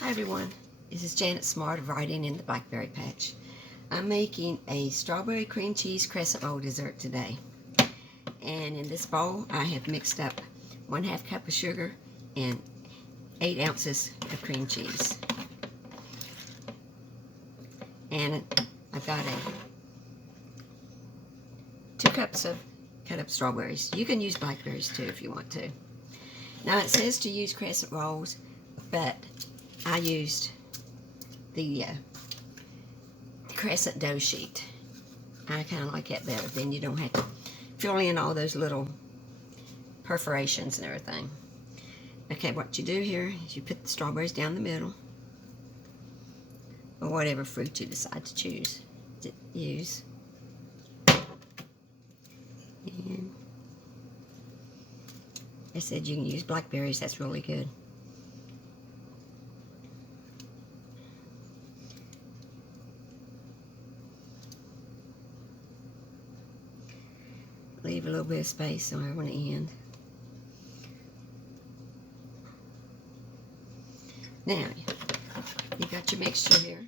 Hi everyone, this is Janet Smart of Writing in the Blackberry Patch. I'm making a strawberry cream cheese crescent roll dessert today. And in this bowl I have mixed up 1/2 cup of sugar and 8 ounces of cream cheese. And I've got 2 cups of cut up strawberries. You can use blackberries too if you want to. Now it says to use crescent rolls, but I used the crescent dough sheet. I kind of like that better. Then you don't have to fill in all those little perforations and everything. Okay, what you do here is you put the strawberries down the middle, or whatever fruit you decide to use. And they said you can use blackberries, that's really good. Leave a little bit of space somewhere on the end. Now, you got your mixture here.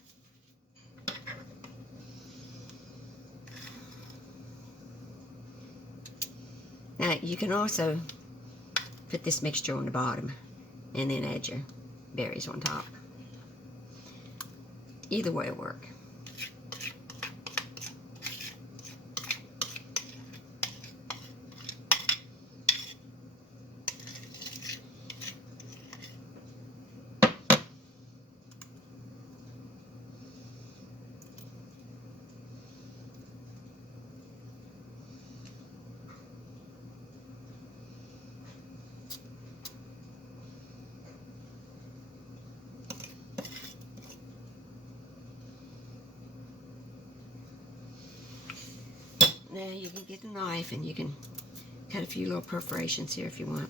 Now, you can also put this mixture on the bottom and then add your berries on top. Either way will work. Now you can get a knife and you can cut a few little perforations here if you want.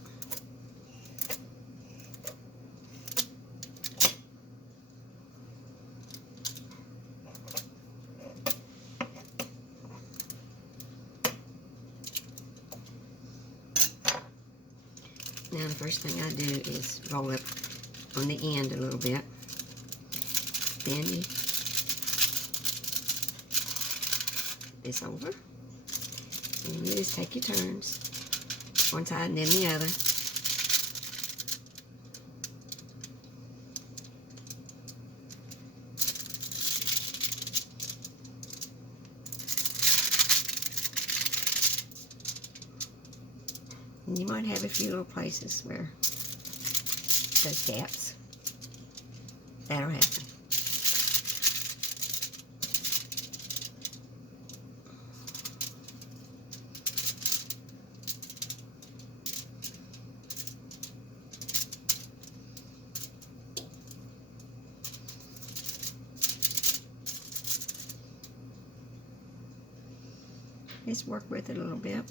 Now the first thing I do is roll up on the end a little bit. Then you this over. And you just take your turns, one side and then the other. And you might have a few little places where there's gaps. That'll happen. Just work with it a little bit.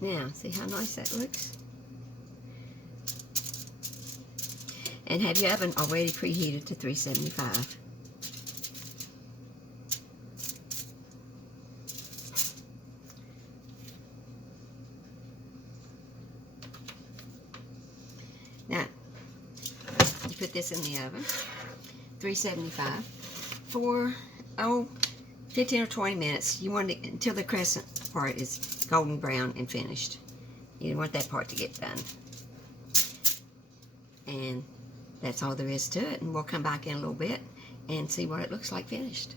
Now, see how nice that looks? And have your oven already preheated to 375. Now, you put this in the oven, 375, for 15 or 20 minutes. You want it until the crescent part is golden brown and finished. You want that part to get done. And that's all there is to it. And we'll come back in a little bit and see what it looks like finished.